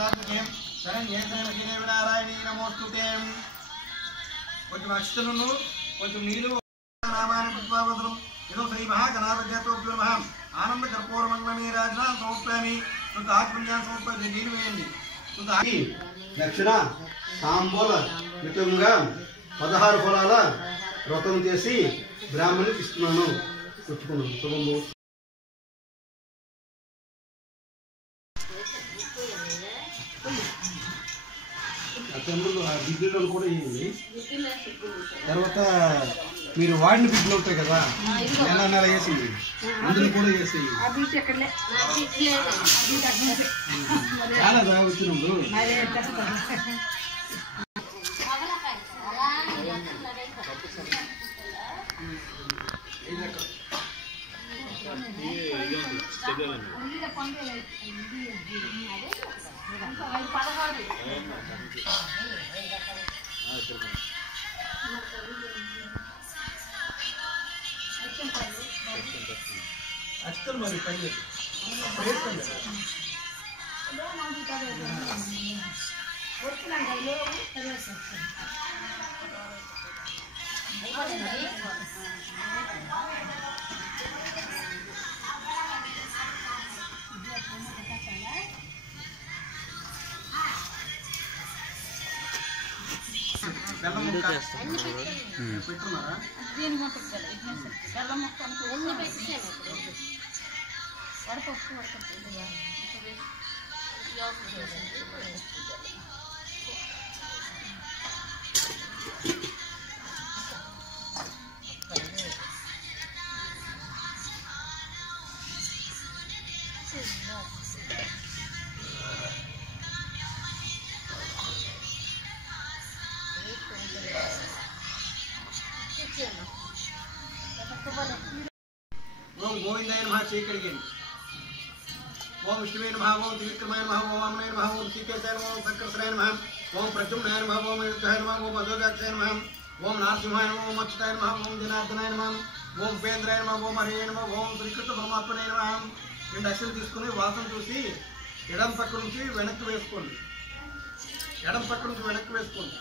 सर्वार्थसाधिके शरण्ये देवी नारायणी नमोस्तुते కొంచెం అక్షతలను కొంచెం నీళ్ళు నామాన్ని పుష్పావదనం ఇదో శ్రీ మహాగణాధిపత్యో నమః ఆనంద కర్పూర మంగళనీరాజన సమర్పయామి కొంత ఆత్మజ్ఞాన సమర్పయామి నీళ్ళు వేయండి కొంత దక్షిణ తాంబూల మితంగా 16 ఫలాల వ్రతం చేసి బ్రాహ్మణునికి ఇస్తున్నాను పుచ్చుకున్నాను శుభము చంద్రులు ఆ బిడ్డలు కూడా ఇవ్వండి తర్వాత మీరు వాడిన బిడ్డలు ఉంటాయి కదా నెల వేసి అందులో కూడా వేసి చాలా బాగా వచ్చినప్పుడు అచ్చలు మరి పని బెల్లం ముక్క పెట్టుకున్నారా దీని మొక్క బెల్లం ముక్క ఎన్ని పెట్టాను వడపప్పు ఓం గోవిందాయ నమః చేకడిగేని ఓం విష్ణువే నమః ఓం త్రివిక్రమాయ నమః ఓం వామనాయ నమః ఓం శ్రీకేశాయ నమః ఓం సంకర్షణాయ నమః ఓం ప్రద్యుమ్నాయ నమః ఓం యుద్ధాయ నమః ఓం అధోజాక్షాయ నమః ఓం నారసింహాయ నమః ఓం అచ్యుతాయ నమః ఓం జనార్దనాయ నమః ఓం ఉపేంద్రాయ నమః ఓం హరియ నమః ఓం శ్రీకృష్ణ పరమాత్మనే నమః రెండు అక్షరం తీసుకుని వాసన చూసి ఎడం పక్క నుంచి వెనక్కి వేసుకోండి ఎడం పక్క నుంచి వెనక్కి వేసుకోండి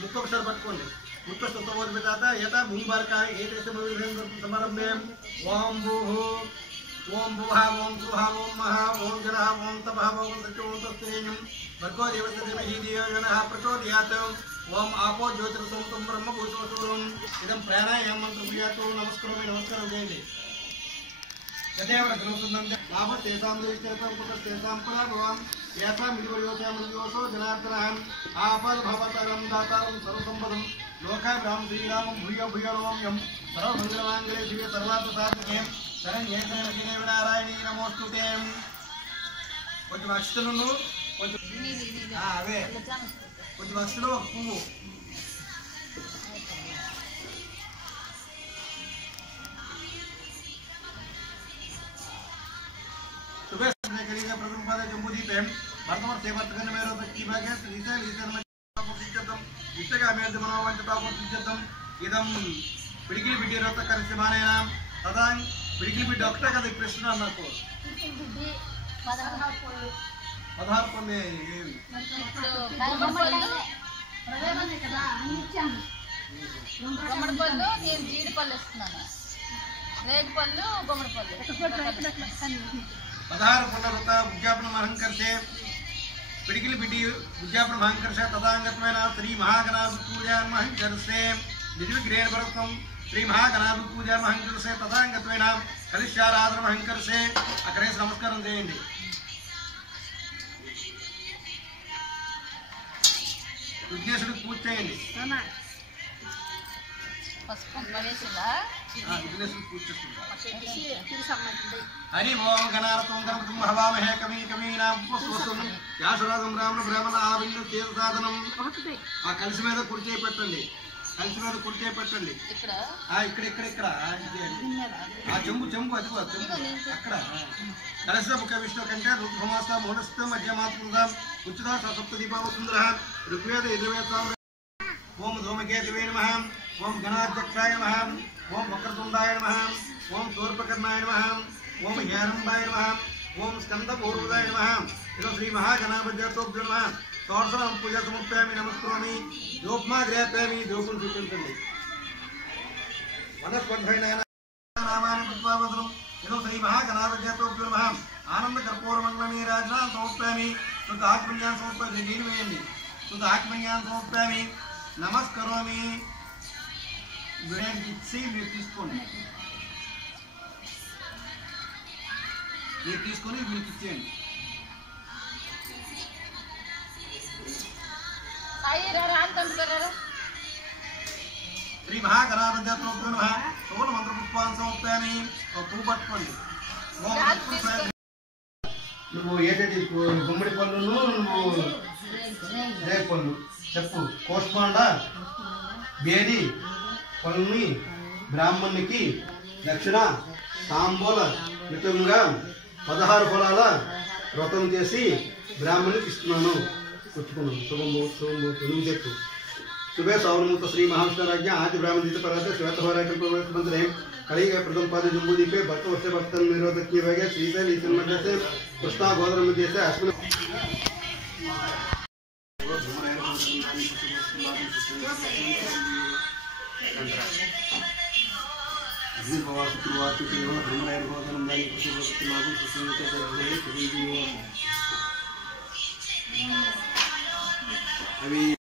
ముక్కు ఒకసారి పట్టుకోండి ముక్కు స్తోత్రబోధితాత ఏతా భూమిబారకాయ ఏదైతే సమారంభే ఓం భూః ఓం భువః ఓం సువః ఓం మహా ఓం జనః ఓం తపః ఓం సత్యం ఓం తస్త్రేయం భర్గో దేవస్య ధీమహి ధియో యో నః ప్రచోదయాత్ ఓం ఆపో జ్యోతిర్సోమం బ్రహ్మభూతోం ఇదం ప్రాణాయామ మంత్రం ప్రియాతో నమస్కారం చేయండి యదేవ గ్రహసుందం లాభస్తేషాం దేశేతం కుతస్తేషాం పునర్భవం యథా మిలివర్యోచామలియోసో జనార్దనః ఆపద్భవతరం దాతారం సర్వసంపదం లోకాభిరామ శ్రీరామం భూయ భూయ నమామ్యం సర్వమంగళమాంగళే శివే సర్వార్థసాధికే శరణ్యే దేవి నారాయణీ నమోస్తుతే కొంచెం అక్షతలను కొంచెం అవే కొంచెం అక్షతలు ఒక పువ్వు सुबह करेगा प्रथम पाद जम्बूदीपे वर्तमान सेवत्कन मेरो व्यक्ति भागे लीसर लीसर इष्टगा मेर्द मनोवंच बाबूचितम इदम पिडिकिल बिड्डी रोत करसिमानेना तदा पिडिकिल बिड्डी डॉक्टर का प्रश्न నాకు पिडिकिल बिड्डी 16 పొన్నే ఏవి ప్రవేమనే కదా అన్నిచ్చాను గుమ్మడి పళ్ళు నేను జీడి పళ్ళు ఇస్తున్నాను రేగి పళ్ళు గుమ్మడి పళ్ళు 16 పునరుత విజ్ఞాపన మహంకర్షే పిడికిలి బిడ్డి విజ్ఞాపన మహంకర్ష తదాంగత్మైన శ్రీ మహాగణాధిపతి పూజా మహంకర్షే నిర్విఘ్నేన పరత్వం శ్రీ మహాగణాధిపతి పూజా మహంకర్షే తదాంగత్మైన కలిశారాధన మహంకర్షే అక్కడే నమస్కారం చేయండి విఘ్నేశ్వరుడికి పూజ చేయండి हरि ओम गणारत्वं गणपतिं हवामहे कवी कवीनां पुष्पस्तुं याशुरागं ब्राह्मण ब्राह्मण आविन्नु तेल साधनं आ కలిసి మీద కుడి చేయి పెట్టండి కలిసి మీద కుడి చేయి పెట్టండి ఇక్కడ ఇక్కడ ఆ చెంబు అదిగో చెంబు అక్కడ కలశ ముఖ విష్ణు కంటే రుద్రమాస మోహనస్థ మధ్యమాత్రం ఉచిత సప్త దీపావ సుందర ఋగ్వేద యజుర్వేద ఓం ధూమకేతవే నమః ఓం గణాధ్యక్షాయ నమః ఓం వక్రతుండాయ నమః ఓం శూర్పకర్ణాయ నమః ओम हेरंबाय नमः ओम स्कंदपूर्वदाय नमः इदं श्री महागणाधिपत्योभ्यो नमः तोर्सनं पूजा समर्पयामि नमस्करोमि योपमा ग्रहयामि दोपुन स्वीकरिंचंడి वनस्पतिभैनयन नामानि कृत्वावदनं इदं श्री महागणाधिपत्योभ्यो नमः आनंद कर्पूर मंगलनीराजनां समर्पयामि शुद्ध आत्मज्ञान समर्पयामि जीवयेमि शुद्ध आत्मज्ञान समर्पयामि नमस्करोमि विनायक इच्छी మీరు తీసుకోండి వీళ్ళకి ఇచ్చేయండి శ్రీ మహాగణాధిపత్యోభ్యో నమః సోమ మంత్ర పుష్పాన్ని సమర్పయామి పువ్వు పట్టుకోండి నువ్వు ఏటేటి గుమ్మడి పళ్ళును నువ్వు రేగు పళ్ళు చెప్పు కోష్మాండ బేడి పళ్ళుని బ్రాహ్మణునికి దక్షిణ తాంబూల మితంగా 16 ఫలాల వ్రతం చేసి బ్రాహ్మణునికి ఇస్తున్నాను పుచ్చుకున్నాను శుభముహూర్తం నువ్వు చెప్పు सुबह सौरमुक्त श्री महाविष्णुराज्ञा आदि ब्राह्मण पराते श्वेतहोराकल्पमंत्रे कलिग प्रथम पाद जम्बूदीपे भक्त वर्ष भक्तन निरोधक वगे श्रीशैल ईशन मध्य से कृष्णा गोदावरी मध्य से अश्विन अभी